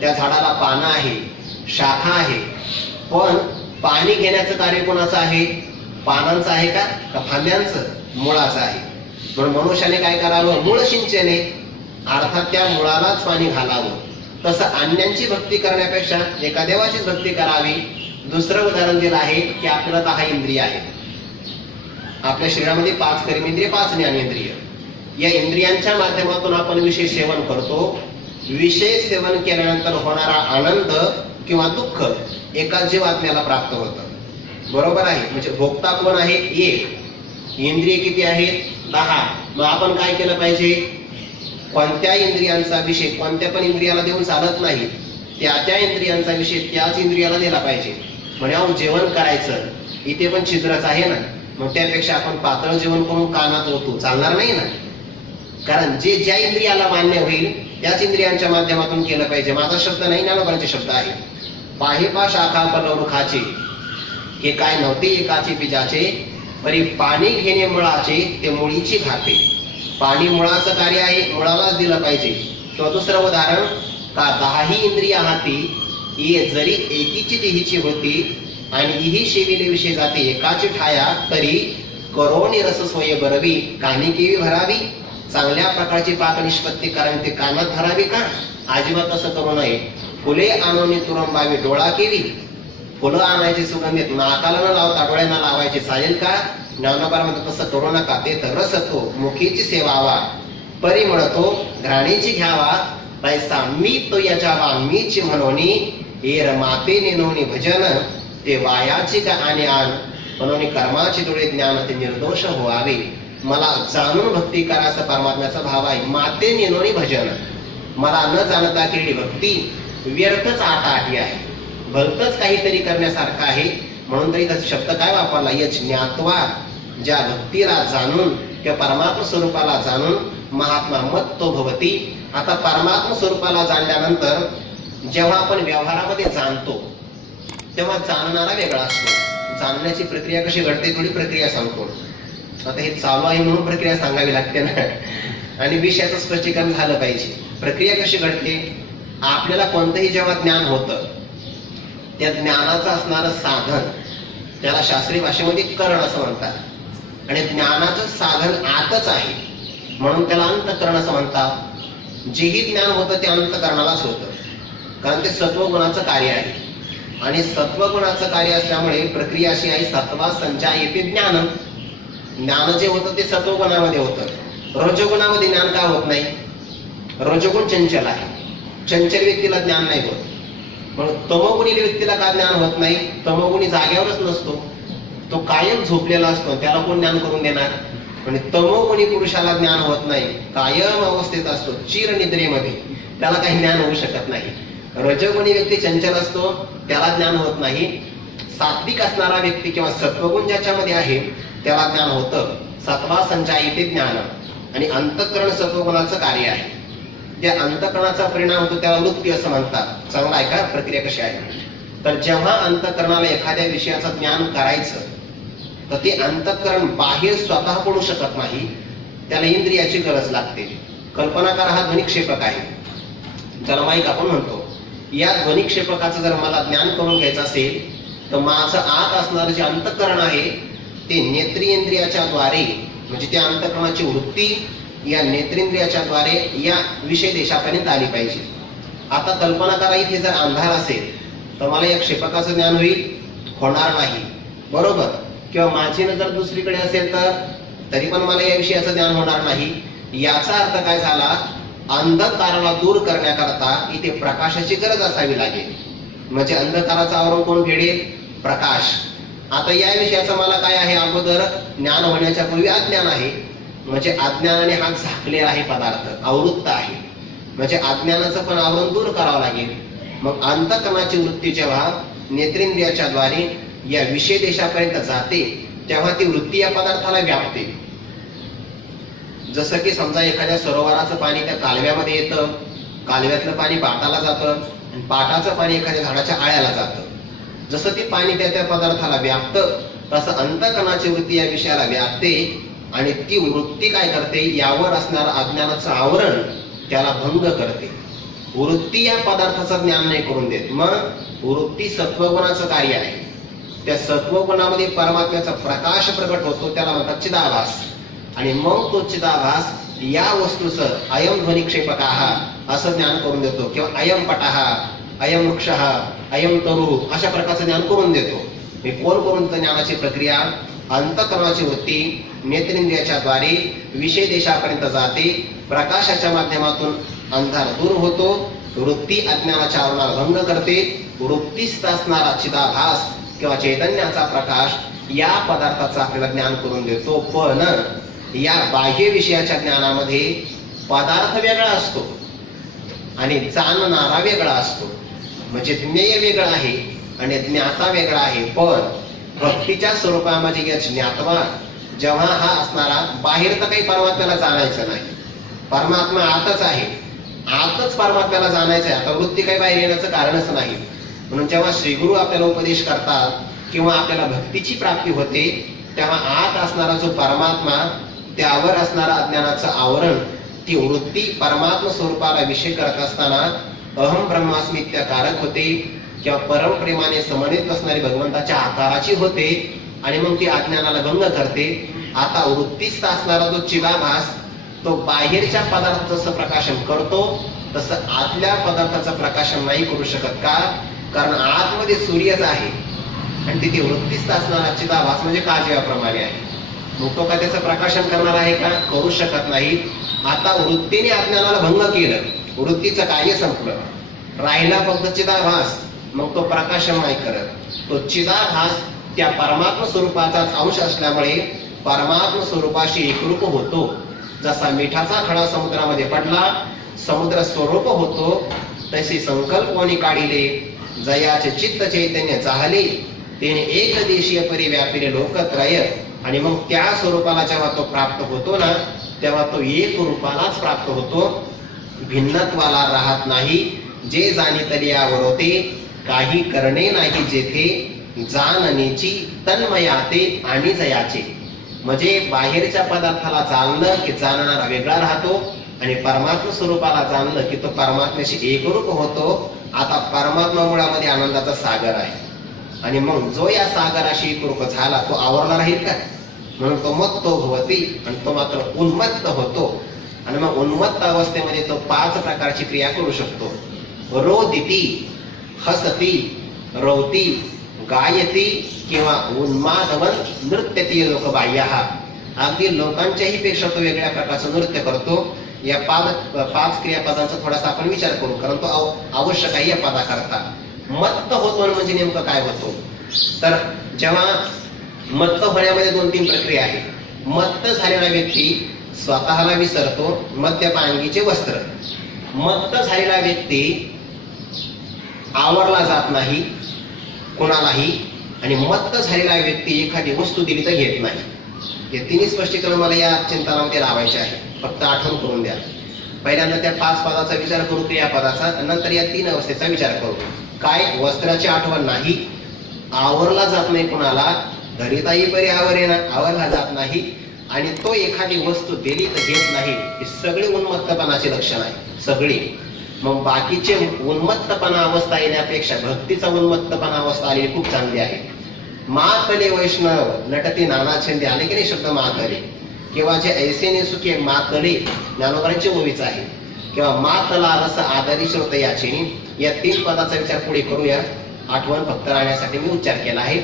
त्या झाडाला पानं आहे, शाखा आहे, पण पाणी घेण्याचं कार्य कोणाचं आहे? पानांचं आहे का फांद्यांचं? मुळाचं आहे. म्हणून मनुष्याने काय करावं? मूळ सिंचने, अर्थात त्या मुळालाच पाणी घालावं. तसं अन्यांची भक्ती करण्यापेक्षा एका देवाचीच भक्ती करावी. दुसरं उदाहरण दिलं आहे की आपल्याला 10 इंद्रिय आहेत. आपल्या शरीरामध्ये 5 कर्मेंद्रिय, 5 ज्ञानेंद्रिय. या इंद्रियांच्या माध्यमातून आपण विषय सेवन करतो. विषय सेवन केल्यानंतर होणारा आनंद किंवा दुःख एकाच जीवात्म्याला प्राप्त होतं. बरोबर आहे? म्हणजे भोक्ता कोण आहे? एक. इंद्रिय किती आहेत? 10. मग आपण काय केलं पाहिजे? कोणत्या इंद्रियांचा विषय कोणत्या पण इंद्रियाला देऊन चालत नाही, त्या इंद्रियांचा विषय त्याच इंद्रियाला दिला पाहिजे. म्हणजे जेवण करायचं, इथे पण छिद्रच आहे ना, मग त्यापेक्षा आपण पातळ जेवण करून कानात ओतू, चालणार नाही ना. कारण जे ज्या इंद्रियाला मान्य होईल त्याच इंद्रियांच्या माध्यमातून केलं पाहिजे. माझा शब्द नाही, ज्ञानोबांचे शब्द आहे. पाहिपा शाखा पलवरुखाचे, हे काय नव्हते एकाचे पिजाचे, परी पाणी घेणे मुळाचे, ते मुळीची घाते. पाणी मुळाचं कार्य आहे, मुळालाच दिलं पाहिजे. किंवा दुसरं उदाहरण का 10 इंद्रिया हाती, ये जरी एकीची देहीची होती आणि ही शेविले विषय जाते एकाची ठाया, तरी करोनी रस सोय बरवी, कानी केवी भरावी. चांगल्या प्रकारची पाक निष्पत्ती कारण ते कानात भरावी का? अजिबात असं करू नये. फुले आणून तुरंबावी डोळा केवी, फुलं आणायची सुगंधित नाकाला न लावता डोळ्यांना लावायची, चालेल का? ज्ञानोबा म्हणतो तसं करू नका, ते तरस तो मुखीची सेवावा, परी म्हणतो घराणीची घ्यावा, पैसा मी तो याच्यावा मीच म्हणोनी, एर माते नेनोनी भजन, ते वायाची का आणि आण, म्हणून कर्माचे डोळे ज्ञान ते निर्दोष व्हावे. मला जाणून भक्ती करा असा परमात्म्याचा भाव आहे. माते नेनोनी भजन, मला न जाणता केलेली भक्ती व्यर्थच आटाआटी आहे, भलतच काहीतरी करण्यासारखं आहे. म्हणून तरी शब्द काय वापरला, यच ज्ञात्वा, ज्या भक्तीला जाणून किंवा परमात्म स्वरूपाला जाणून महात्मा मत्तो भवती. आता परमात्म स्वरूपाला जाणल्यानंतर जेव्हा आपण व्यवहारामध्ये जाणतो तेव्हा जाणणारा वेगळा असतो. जाणण्याची प्रक्रिया कशी घडते थोडी प्रक्रिया सांगतो. आता हे चालू आहे म्हणून प्रक्रिया सांगावी लागते ना, आणि विषयाचं स्पष्टीकरण झालं पाहिजे. प्रक्रिया कशी घडते, आपल्याला कोणतंही जेव्हा ज्ञान होतं त्या ज्ञानाचं असणारं साधन त्याला शास्त्रीय भाषेमध्ये करण असं म्हणतात, आणि ज्ञानाचं साधन आतच आहे म्हणून त्याला अंतःकरण असं म्हणतात. जेही ज्ञान होतं ते अंतःकरणालाच होतं, कारण ते सत्वगुणाचं कार्य आहे. आणि सत्वगुणाचं कार्य असल्यामुळे प्रक्रिया अशी आहे, सत्वा संचायते ज्ञान. ज्ञान जे होतं ते सत्वगुणामध्ये होतं. रजोगुणामध्ये ज्ञान का होत नाही, रजोगुण चंचल आहे, चंचल व्यक्तीला ज्ञान नाही होत. म्हणून तमोगुणी व्यक्तीला का ज्ञान होत नाही, तमोगुणी जाग्यावरच नसतो, तो कायम झोपलेला असतो, त्याला कोण ज्ञान करून देणार. म्हणजे तमोगुणी पुरुषाला ज्ञान होत नाही, कायम अवस्थेत असतो चिर निद्रेमध्ये, त्याला काही ज्ञान होऊ शकत नाही. रजोगुणी व्यक्ती चंचल असतो, त्याला ज्ञान होत नाही. सात्विक असणारा व्यक्ती किंवा सत्वगुण ज्याच्यामध्ये आहे त्याला ज्ञान होतं. सत्वा संचायते ज्ञान, आणि अंतःकरण सत्वगुणाचं कार्य आहे. त्या अंतःकरणाचा परिणाम होतो त्याला वृत्ती असं म्हणतात. चांगला आहे का प्रक्रिया कशी आहे. तर जेव्हा अंतःकरणाला एखाद्या विषयाचं ज्ञान करायचं तर ते अंतःकरण बाहेर स्वतः पडू शकत नाही, त्याला इंद्रियाची गरज लागते. कल्पनाकार हा ध्वनिक्षेपक आहे, ज्याला माईक आपण म्हणतो. या ध्वनिक्षेपकाचं जर मला ज्ञान करून घ्यायचं असेल तर माझं आत असणारं जे अंतःकरण आहे ते नेत्रेंद्रियाच्या द्वारे, म्हणजे त्या अंतःकरणाची वृत्ती या नेत्रेंद्रियाच्या द्वारे या विषय देशापर्यंत आली पाहिजे. आता कल्पना करा, इथे जर अंधार असेल तर मला या क्षेपकाचं ज्ञान होणार नाही, बरोबर. किंवा माझी नजर दुसरीकडे असेल तर तरी पण मला या विषयाचं ज्ञान होणार नाही. याचा अर्थ काय झाला, अंधकाराला दूर करण्याकरता इथे प्रकाशाची गरज असावी लागेल. म्हणजे अंधकाराचं आवरण कोण फेडेल, प्रकाश. आता या विषयाचं मला काय आहे, अगोदर ज्ञान होण्याच्या पूर्वी अज्ञान आहे, म्हणजे अज्ञानाने हा झाकलेला आहे पदार्थ, आवृत्त आहे. म्हणजे अज्ञानाचं पण आवरण दूर करावं लागेल. मग अंतःकरणाची वृत्ती जेव्हा नेत्रेंद्रियाच्या द्वारे या विषय देशापर्यंत जाते तेव्हा ती वृत्ती या पदार्थाला व्यापते. जसं की समजा एखाद्या सरोवराचं पाणी त्या कालव्यामध्ये येतं, कालव्यातलं पाणी पाटाला जातं, आणि पाटाचं पाणी एखाद्या झाडाच्या आळ्याला जातं. जसं ते पाणी त्या त्या पदार्थाला व्यापतं तसं अंतःकरणाची वृत्ती या विषयाला व्यापते, आणि ती वृत्ती काय करते, यावर असणारं अज्ञानाचं आवरण त्याला भंग करते. वृत्ती या पदार्थाचं ज्ञान नाही करून देत. मग वृत्ती सत्वगुणाचं कार्य आहे. त्या सत्वगुणामध्ये परमात्म्याचा प्रकाश प्रकट होतो, त्याला म्हणतात चिदाभास. आणि मग तो चिदाभास या वस्तूचं अयम ध्वनिक्षेपकाः असं ज्ञान करून देतो, किंवा अयम पटाः, अयम वृक्षः, अयम तरु अशा प्रकारचं ज्ञान करून देतो. हे कोण करून ज्ञानाची प्रक्रिया, अंतःकरणाची वृत्ती नेत्रेंद्रियाच्या द्वारे विषय देशापर्यंत जाते, प्रकाशाच्या माध्यमातून अंधार दूर होतो, वृत्ती अज्ञानाच्या आवरणाला भंग करते. वृत्तीस्थ असणारा चिदाभास किंवा चैतन्याचा प्रकाश या पदार्थाचं आपल्याला ज्ञान करून देतो. पण या बाह्य विषयाच्या ज्ञानामध्ये पदार्थ वेगळा असतो आणि जाणणारा वेगळा असतो. म्हणजे ज्ञेय वेगळं आहे आणि ज्ञाता वेगळा आहे. पण भक्तीच्या स्वरूपामध्ये या ज्ञातवा जेव्हा हा असणारा, बाहेर तर काही परमात्म्याला जाणायचं नाही, परमात्मा आतच आहे, आतच परमात्म्याला जाणायचं आहे. आता वृत्ती काही बाहेर येण्याचं कारणच नाही. म्हणून जेव्हा श्रीगुरु आपल्याला उपदेश करतात किंवा आपल्याला भक्तीची प्राप्ती होते तेव्हा आत असणारा जो परमात्मा, त्यावर असणारा अज्ञानाचं आवरण, ती वृत्ती परमात्मा स्वरूपाला विषय करत असताना अहम ब्रह्मास्मी कारक होते, किंवा परमप्रेमाने समन्वित असणारी भगवंताच्या आकाराची होते, आणि मग ती अज्ञानाला भंग करते. आता वृत्तीस्थ असणारा जो चिदाभास तो बाहेरच्या पदार्थाचं जसं प्रकाशन करतो तसं आतल्या पदार्थाचं प्रकाशन नाही करू शकत. का? कारण आतमध्ये सूर्यच आहे आणि तिथे वृत्तीस्थ असणारा चिदाभास म्हणजे काजव्याप्रमाणे आहे. मग तो का त्याचं प्रकाशन करणार आहे का? करू शकत नाही. आता वृत्तीने अज्ञानाला भंग केलं, वृत्तीचं कार्य संपलं, राहिला फक्त चिदाभास. मग तो प्रकाशन नाही करत. तो चिदाभास त्या परमात्म स्वरूपाचाच अंश असल्यामुळे परमात्म स्वरूपाशी एकरूप होतो. जसा मिठाचा खडा समुद्रामध्ये पडला, समुद्र स्वरूप होतो, तशी संकल्पने काढिले, जयाचे चित्त चैतन्य चाहले, तेने एक देशीय परी व्यापिले लोकत्रय. आणि मग त्या स्वरूपाला जेव्हा तो प्राप्त होतो ना, तेव्हा तो एक रूपालाच प्राप्त होतो, भिन्नत्वाला राहत नाही. जे जाणीतली आवरते, काही करणे नाही जेथे, जाणण्याची तन्मयाते आणि जयाचे. म्हणजे बाहेरच्या पदार्थाला जाणलं की जाणणारा वेगळा राहतो, आणि परमात्म स्वरूपाला जाणलं की तो परमात्म्याशी एकरूप होतो. आता परमात्मा मुळामध्ये आनंदाचा सागर आहे, आणि मग जो या सागराशी एकरूप झाला तो आवरला राहील का? म्हणून तो मत्तो भवती, आणि तो मात्र उन्मत्त होतो. आणि मग उन्मत्त अवस्थेमध्ये तो 5 प्रकारची क्रिया करू शकतो. रोदिती, हसती, रवती, गायती किंवा उन्मादवन नृत्यती लोकबाह्य. अगदी लोकांच्याही पेक्षा तो वेगळ्या प्रकारचं नृत्य करतो. या 5 क्रियापदांचा थोडासा आपण विचार करू, कारण तो आवश्यक आहे या पदाकरता. मत्त होतो म्हणजे नेमकं काय होतो? तर जेव्हा मत्त होण्यामध्ये 2-3 प्रक्रिया आहे. मत्त झालेला व्यक्ती स्वतःला विसरतो, मद्यपांगीचे वस्त्र. मत्त झालेला व्यक्ती आवरला जात नाही कोणालाही, आणि मत्त झालेला व्यक्ती एखादी वस्तू दिली तर घेत नाही. हे 3 स्पष्टीकरण मला या चिंतनामध्ये लावायचे आहे, फक्त आठवण करून द्या. पहिल्यांदा त्या 5 पदाचा विचार करू, क्रियापदाचा, नंतर या 3 अवस्थेचा विचार करू. काय? वस्त्राची आठवण नाही, आवरला जात नाही कुणाला, धरिताई परी आवरला जात नाही, आणि तो एखादी वस्तू दिली तर घेत नाही. ही सगळी उन्मत्तपणाची लक्षण आहे, सगळी. मग बाकीचे उन्मत्तपणा अवस्था येण्यापेक्षा भक्तीचा उन्मत्तपणा अवस्था आलेली खूप चांगली आहे. मातले वैष्णव नटते नाना छंदे, आले की नाही शब्द मातले, किंवा जे ऐसे ने सुखे मातले ज्ञानोबरांची ओवीच आहे, किंवा मातला रस आदरी श्रोत याची. या 3 पदाचा विचार पुढे करूया, आठवण फक्त राहण्यासाठी मी उच्चार केला आहे.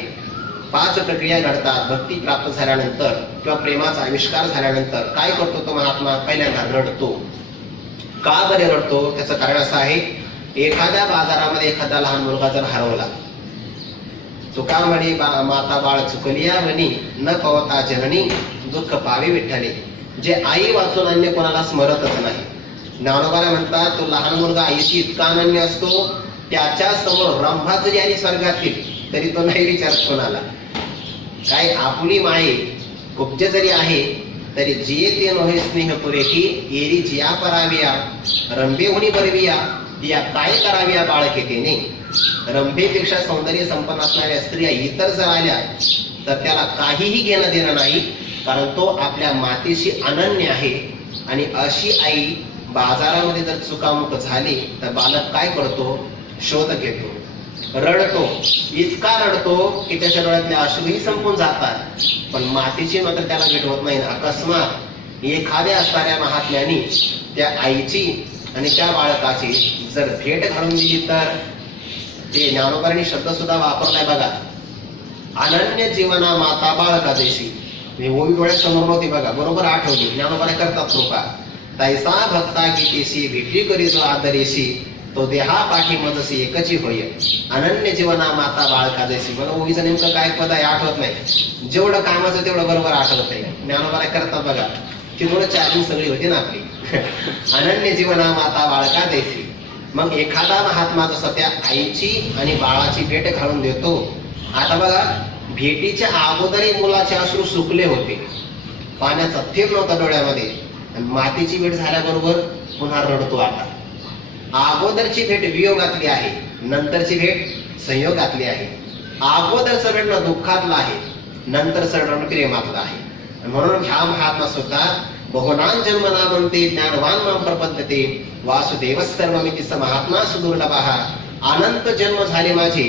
5 प्रक्रिया घडतात भक्ती प्राप्त झाल्यानंतर किंवा प्रेमाचा आविष्कार झाल्यानंतर. काय करतो तो महात्मा? पहिल्यांदा रडतो. का बरे रडतो? त्याचं कारण असं आहे, एखाद्या बाजारामध्ये एखादा लहान मुलगा जर हरवला, तुका म्हणे माता बाळ चुकलिया म्हणी, न पवता जननी दुःख पावे विठ्ठले. जे आई वाचून अन्य कोणाला स्मरतच नाही. ज्ञानोबाला म्हणतात, तो लहान मुलगा आईशी इतका अनन्य असतो, त्याच्या समोर रंभा जरी आली स्वर्गातील तरी तो नाही विचार कोणाला. काय आपली माये कुब्ज जरी आहे तरी जिये ते नोहे स्नेह पुरेकी, एरी जिया पराविया रंभे होणी बरविया, या काय कराविया बाळकेतेने. रंभेपेक्षा सौंदर्य संपन्न असणाऱ्या स्त्रिया इतर जर आल्या तर त्याला काहीही घेणं देणं नाही, कारण तो आपल्या मातेशी अनन्य आहे. आणि अशी आई बाजारामध्ये जर चुकामुक झाली तर बालक काय करतो? शोध घेतो, रडतो. इतका रडतो की त्याच्या डोळ्यातले अश्रूही संपून जातात, पण मातेची मात्र त्याला भेट होत नाही. अकस्मात एखाद्या असणाऱ्या महात्म्यानी त्या आईची आणि त्या बाळकाची जर भेट घालून दिली तर, ते ज्ञानोबांनी शब्द सुद्धा वापरलाय बघा, अनन्य जीवना माता बाळका जैसी. ओवी डोळ्यासमोर नव्हती बघा, बरोबर आठवली. ज्ञानोबाने करतात कृपा. तैसा भक्ता गीतेशी भेटी करी जो आदरेशी, तो देहा पाठी मजसी एकची होय, अनन्य जीवना माता बाळका जैसी. मला ओवीचं नेमकं काय पद आहे आठवत नाही, जेवढं कामाचं तेवढं बरोबर आठवत आहे. ज्ञानोबाला करतात बघा, ती थोडं चार्जिंग सगळी होती ना आपली. अनन्य जीवना माता बाळका जैसी. मग एखादा महात्मा जसा त्या आईची आणि बाळाची भेट घालून देतो. आता बघा, भेटीच्या अगोदरही मुलाचे अश्रू सुकले होते, पाण्याचा थेंब नव्हता डोळ्यामध्ये, आणि मातेची भेट झाल्याबरोबर पुन्हा रडतो. आता अगोदरची भेट वियोगातली आहे, नंतरची भेट संयोगातली आहे. अगोदरचं रडणं दुःखातलं आहे, नंतरचं रडणं प्रेमातलं आहे. म्हणून ह्या महात्मा सुद्धा बहुनान जन्मना म्हणते ज्ञानवान माम प्रपद्यते, वासुदेव सर्वमिती स महात्मा सुदुर्लभः. अनंत जन्म झाले माझे,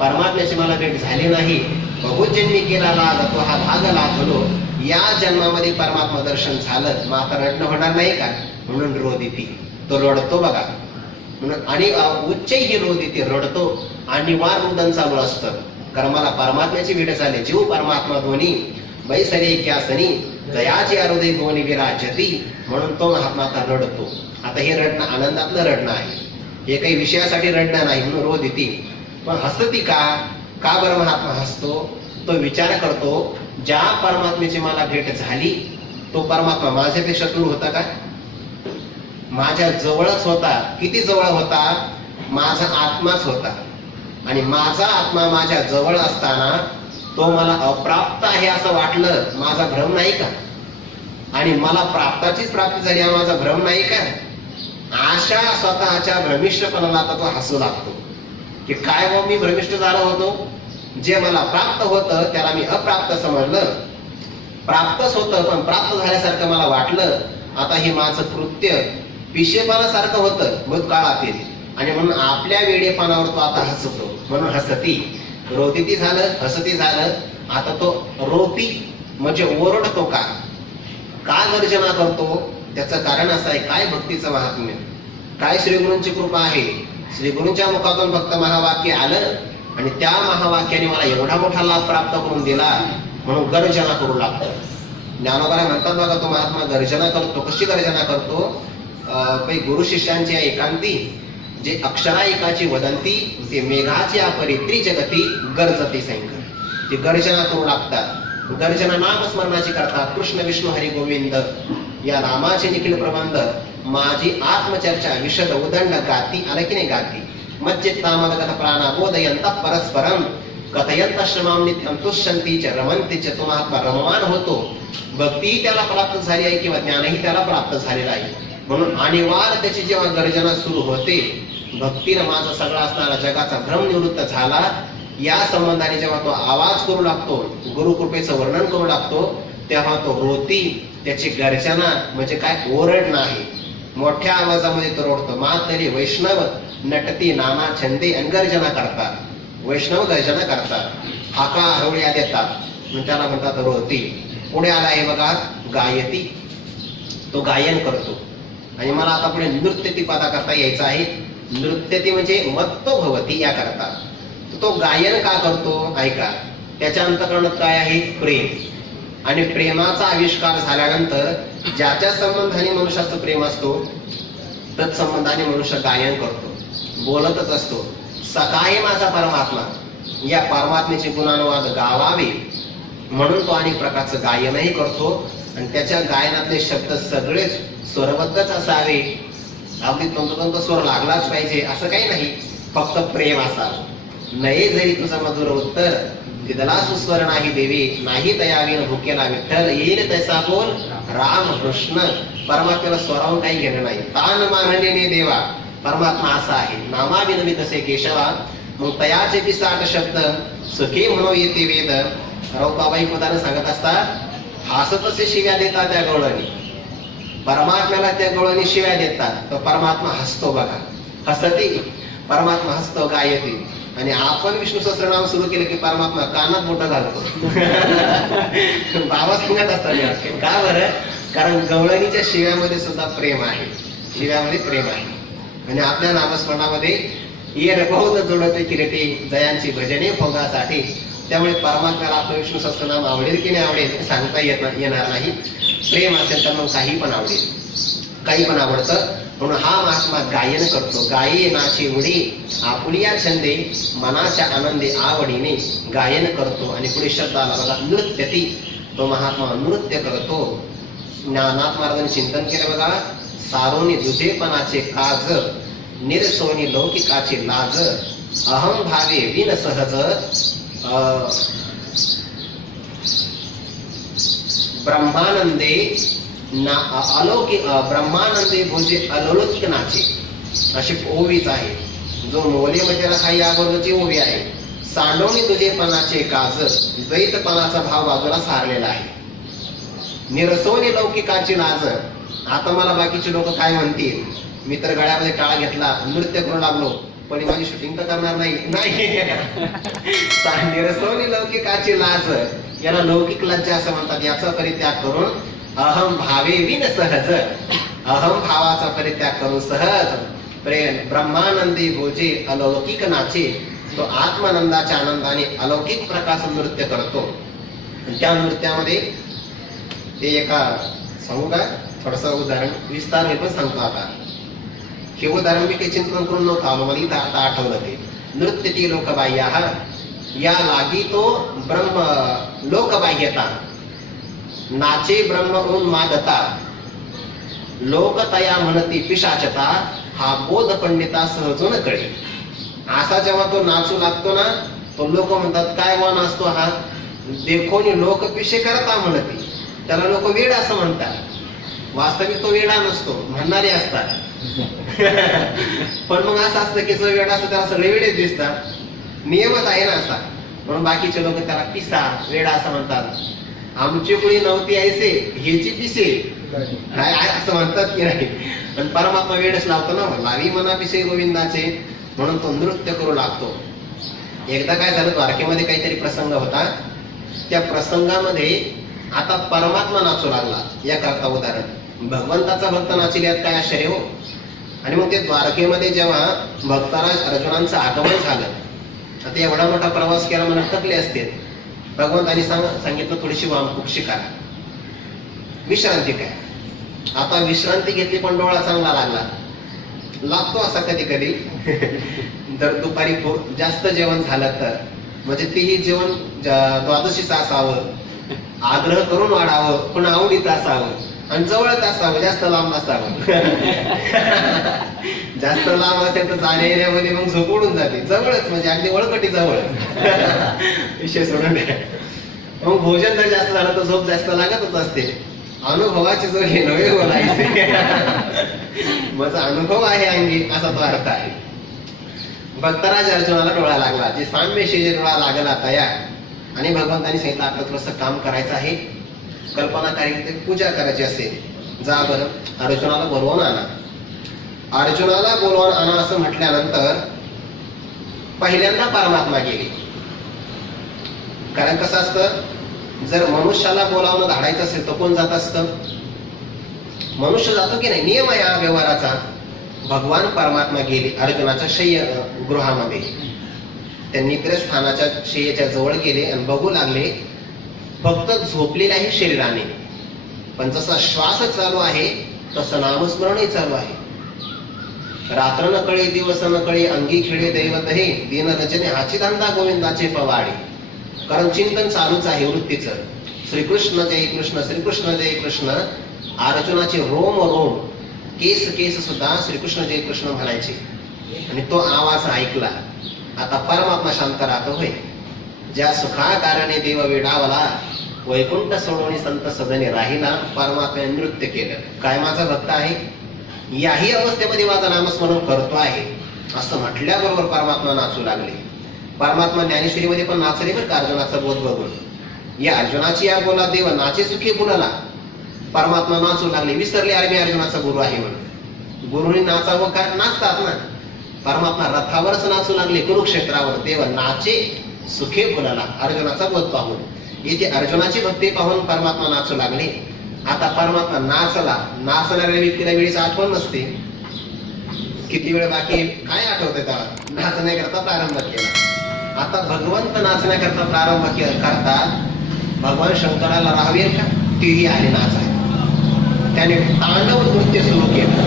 परमात्म्याची मला भेट झाली नाही. बहुजन्मी केला लाग तो हा भाग लाभलो. या जन्मामध्ये परमात्मा दर्शन झालं, मग आता रडणं होणार नाही का? म्हणून रोदिती, तो रडतो बघा. म्हणून आणि उच्चही रोदिती, रडतो. आणि वार रुदन चालू असतं, कारण मला परमात्म्याची भेट झाली. जीव परमात्मा दोन्ही बैसरे क्या सनी जयाचे हृदय भुवनी विराजती, म्हणून तो महात्मा आता रडतो. आता हे रडणं आनंदातलं रडणं आहे, हे काही विषयासाठी रडणं नाही म्हणून रोज येते. पण हसती का बरं महात्मा हसतो? तो विचार करतो, ज्या परमात्म्याची मला भेट झाली तो परमात्मा माझ्यापेक्षा दूर होता का? माझ्या जवळच होता. किती जवळ होता? माझा आत्माच होता. आणि माझा आत्मा माझ्या जवळ असताना तो मला अप्राप्त आहे असं वाटलं, माझा भ्रम नाही का? आणि मला प्राप्ताचीच प्राप्ती झाली हा माझा भ्रम नाही का? अशा स्वतःच्या भ्रमिष्ठपणाला आता तो हसू लागतो की काय मग मी भ्रमिष्ठ झालो होतो. जे मला प्राप्त होतं त्याला मी अप्राप्त समजलं. प्राप्तच होतं पण प्राप्त झाल्यासारखं मला वाटलं. आता हे माझं कृत्य पिशेपणासारखं होतं भूतकाळातील, आणि म्हणून आपल्या वेडेपणावर तो आता हसतो. म्हणून हसती, रोदिती झालं, हसती झालं. आता तो रोती म्हणजे ओरडतो का गर्जना करतो? त्याचं कारण असं आहे, काय भक्तीचं महात्म्य, काय श्रीगुरूंची कृपा आहे. श्रीगुरूंच्या मुखातून फक्त महावाक्य आलं आणि त्या महावाक्याने मला एवढा मोठा लाभ प्राप्त करून दिला म्हणून गर्जना करू लागतो. ज्ञानोबा म्हणतात बघा, तो महात्मा गर्जना करतो. कशी गर्जना करतो? काही गुरु शिष्यांची एकांती, जे अक्षरायकाची वदंती ते मेघाची अपरित्री जगती गर्जती सैंकर, ते गर्जना करू लागतात. गर्जना नामस्मरणाची करतात. कृष्ण विष्णू हरी गोविंद या नामाचे निखिल प्रबंध माझी आत्मचर्चा विशद उदंड गाती, आलं की नाही गाती. मज्जित्तामदगत प्राणा बोधयंत परस्परम कथयंत श्रमाम नित्यं तुष्यन्ति च रमन्ति च. तो महात्मा रममान होतो. भक्ती त्याला प्राप्त झाली आहे किंवा ज्ञानही त्याला प्राप्त झालेलं आहे. म्हणून अनिवार्य त्याची जेव्हा गर्जना सुरू होते, भक्तीनं माझा सगळा असणारा जगाचा भ्रम निवृत्त झाला या संबंधाने जेव्हा तो आवाज करू लागतो, गुरुकृपेचं वर्णन करू लागतो, तेव्हा तो रोती, त्याची गर्जना म्हणजे काय ओरडणं आहे. मोठ्या आवाजामध्ये तो रोडतो. मातरी वैष्णव नटती नाना छंदे गर्जना करतात. वैष्णव गर्जना करतात, हाका हरवळ्या देतात, त्याला म्हणतात रोती. पुढे आला आहे बघा गायती, तो गायन करतो. आणि मला आता पुढे नृत्यती पदा करता यायचं आहे. नृत्यती म्हणजे मत्तो भवती या करता. तो गायन का करतो ऐका. त्याच्या अंतःकरणात काय आहे? प्रेम. आणि प्रेमाचा आविष्कार झाल्यानंतर ज्याच्या संबंधाने मनुष्याचं प्रेम असतो तत्संबंधाने मनुष्य गायन करतो, बोलतच असतो. सकाळी माझा परमात्मा, या परमात्म्याचे गुणानुवाद गावावे म्हणून तो अनेक प्रकारचं गायनही करतो. आणि त्याच्या गायनातले शब्द सगळेच स्वरबद्धच असावे, अगदी तंतोतंत स्वर लागलाच पाहिजे असं काही नाही. फक्त प्रेम असावं. नये जरी तुझं मधुर उत्तर दिदला सुस्वर नाही देवी, नाही तयावीन भुकेला विठ्ठल, येईल तैसा बोल राम कृष्ण. परमात्म्याला स्वरावून काही घेणं नाही. तान मानणे देवा, परमात्मा असा आहे. नामाविनमी तसे केशवा, मग तयाचे बी 60 शब्द सुखी म्हणून येते वेद. रौताबाई पदाने सांगत असतात, हसत असे शिव्या देतात त्या गवळणी. परमात्म्याला त्या गवळणी शिव्या देतात, तर परमात्मा हसतो बघा. हसती परमात्मा हसतो, गायती. आणि आपण विष्णू सहस्त्रनाम सुरू केलं की परमात्मा कानात मोठं घालतो. बाबा सांगत असतात का बरं? कारण गवळणीच्या शिव्यामध्ये सुद्धा प्रेम आहे, शिव्यामध्ये प्रेम आहे. आणि आपल्या नामस्मरणामध्ये येर बहुत जोडते किरटे जयांची भजने भोगासाठी. त्यामुळे परमात्म्याला आपलं विष्णू सहस्त्रनाम आवडेल की नाही आवडेल सांगता येणार नाही. प्रेम असेल तर मग काही पण आवडेल, काही पण आवडतं. म्हणून हा महात्मा गायन करतो. गायी नाची उडी आपुलिया छंदे, मनाच्या आनंदे आवडीने गायन करतो. आणि पुढे शब्द आला बघा नृत्यती, तो महात्मा नृत्य करतो. ज्ञानात महाराजांनी चिंतन केलं बघा. सारोनी दुजेपणाचे काज, निरसोनी लौकिकाचे लाज, अहम भावे विन सहज, ब्रह्मानंदे अलौकिक, ब्रह्मानंदे भोजे अलौकिक नाचे, अशी ओवीच आहे. जो मोलेमध्ये काही अगोदरची ओवी आहे. सांडवणी तुझेपणाचे काज, द्वैतपणाचा भाव बाजूला सारलेला आहे. निरसोनी लौकिकाची लाज. आता मला बाकीचे लोक काय म्हणतील, मी तर गळ्यामध्ये टाळा घेतला, नृत्य करू लागलो, पण माझी शूटिंग तर करणार नाही. निरसोनी लौकिकाची लाज, याला लौकिक लज्जा असं म्हणतात. याचा परित्याग करून अहम भावे विन सहज, अहम भावाचा परित्याग करून सहज प्रेम ब्रह्मानंदी भोजे अलौकिक नाचे. तो आत्मानंदाच्या आनंदाने अलौकिक प्रकाश नृत्य करतो. आणि त्या नृत्यामध्ये ते एका सांगू का थोडस उदाहरण विस्तार मी पण सांगतो आता. हे उदाहरण मी काही चिंतन करून नव्हतं आलो, मला इथं आता आठवलं ते. नृत्य ती लोकबाह्य या लागी तो ब्रह्म लोकबाह्यता नाचे ब्रह्म उन्मादता लोकतया म्हणती पिशाचता हा बोध पंडिता सहजून कळे. असा जेव्हा तो नाचू लागतो ना, तो लोक म्हणतात काय वा नाचतो हा, देखोनी लोक पिशे करता म्हणती. त्याला लोक वेड असं म्हणतात. वास्तविक तो वेडा नसतो, म्हणणारे असतात. पण मग असं असतं की जो वेडा असतो त्याला सगळे वेडेच दिसतात. नियमच आहे ना असा. म्हणून बाकीचे लोक त्याला पिसा वेडा असं म्हणतात. आमची कुणी नव्हती ऐसे ह्याची पिसे असं म्हणतात की नाही. पण परमात्मा वेडच लावतो ना, लावी मना पिसे गोविंदाचे, म्हणून तो नृत्य करू लागतो. एकदा काय झालं, द्वारकेमध्ये काहीतरी प्रसंग होता. त्या प्रसंगामध्ये आता परमात्मा नाचू लागला. याकरता उदाहरण, भगवंताचा भक्त नाचले यात काय आश्चर्य हो. आणि मग ते द्वारकेमध्ये जेव्हा भक्तराज अर्जुनांचं आगमन झालं, आता एवढा मोठा प्रवास केला म्हणून थकले असते. भगवंतांनी सांगितलं थोडीशी वामकुक्षी करा, विश्रांती काय. आता विश्रांती घेतली पण डोळा चांगला लागतो असा कधी कधी. जर दुपारी जास्त जेवण झालं तर, म्हणजे तेही जेवण द्वादशीचं असावं, आग्रह करून वाढावं, पण आवडीचं असावं आणि जवळच असावं, जास्त लांब नसावं. जास्त लांब असेल तर जाण्या येण्यामध्ये मग झोप उडून जाते. जवळच म्हणजे अगदी वळकटी जवळ. विषय सोडून द्या. मग भोजन जर जास्त झालं तर झोप जास्त लागतच असते. अनुभवाची जोर हे नवे बोलायचे. माझा अनुभव आहे अंगी असा तो अर्थ आहे. भक्तराज अर्जुनाला डोळा लागला, जे साम्यशी डोळा लागला तयार. आणि भगवंतांनी सांगितलं आपलं थोडंसं काम करायचं आहे, कल्पनाकारी पूजा करायची असेल, जा बरं अर्जुनाला बोलवून आणा. अर्जुनाला बोलवून आणा असं म्हटल्यानंतर पहिल्यांदा परमात्मा गेले. कारण कसं असतं, जर मनुष्याला बोलावणं धाडायचं असेल तर कोण जात असतं, मनुष्य जातो की नाही, नियम आहे हा व्यवहाराचा. भगवान परमात्मा गेले अर्जुनाच्या शय्य गृहामध्ये. त्यांनी त्या स्थानाच्या शय्येच्या जवळ गेले आणि बघू लागले फक्त झोपलेले आहे शरीराने, पण जसा श्वास चालू आहे तसं नामस्मरणही चालू आहे. रात्र न कळे दिवस न कळे अंगी खेळे दैवत हे दिन रचने हाची धंदा गोविंदाचे पवाडे. कारण चिंतन चालूच आहे वृत्तीचं. श्रीकृष्ण जय कृष्ण, श्रीकृष्ण जय कृष्ण. अर्जुनाचे रोम रोम, केस केस सुद्धा श्रीकृष्ण जय कृष्ण म्हणायचे. आणि तो आवाज ऐकला. आता परमात्मा शांत राहतो होय. ज्या सुखाकारणे देव वेडावला, वैकुंठ सोडवणी संत सदने राहिला. परमात्म्याने नृत्य केलं. काय माझा भक्त आहे, याही अवस्थेमध्ये माझं नामस्मरण करतो आहे असं म्हटल्याबरोबर परमात्मा नाचू लागले. परमात्मा ज्ञानेश्वरीमध्ये पण नाचले बरं का अर्जुनाचा बोध बघून. या अर्जुनाची या बोला देव नाचे सुखी बोलला. परमात्मा नाचू लागले. विसरले अरे मी अर्जुनाचा गुरु आहे म्हणून. गुरुनी नाचावं काय, नाचतात ना. परमात्मा रथावरच नाचू लागले कुरुक्षेत्रावर. देव नाचे सुखे बोलाला अर्जुनाचा बोध पाहून. इथे अर्जुनाची भक्ती पाहून परमात्मा नाचू लागले. आता परमात्मा नाचला. नाचणाऱ्या व्यक्तीला वेळेची आठवण नसते. किती वेळ बाकी काय आठवतंय त्याला, नाचण्याकरता प्रारंभ केला. आता भगवंत नाचण्याकरता प्रारंभ करतात. भगवान शंकराला राहावेल का, तेही आले नाचाय. त्याने तांडव नृत्य सुरू केलं.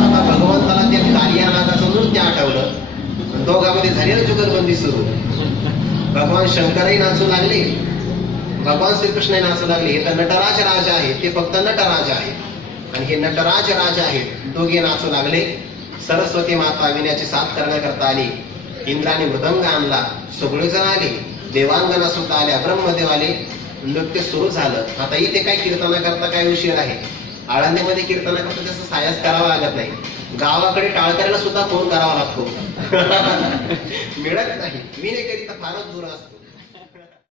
आता भगवंताला त्या कालियानागाचं नृत्य आठवलं. दोघांमध्ये झालेलं जुगलबंदी सुरू. भगवान शंकरही नाचू लागले, भगवान श्रीकृष्ण नाचू लागले. हे तर नटराज राजा आहे, ते फक्त नटराज आहे. आणि हे नटराज राजा आहेत, दोघे नाचू लागले. सरस्वती माता विण्याची साथ करण्याकरता आली. इंद्राने मृदंग आणला. सगळेजण आले. देवांगना सुद्धा आल्या, ब्रह्मदेव आले. नृत्य सुरू झालं. आता इथे काय कीर्तनाकरता काय उशीर आहे. आळंदीमध्ये कीर्तनाकरता जसं सायस करावा लागत नाही. गावाकडे टाळकऱ्याला सुद्धा फोन करावा लागतो. मिळत नाही. मी नाही करीता फारच दूर असतो.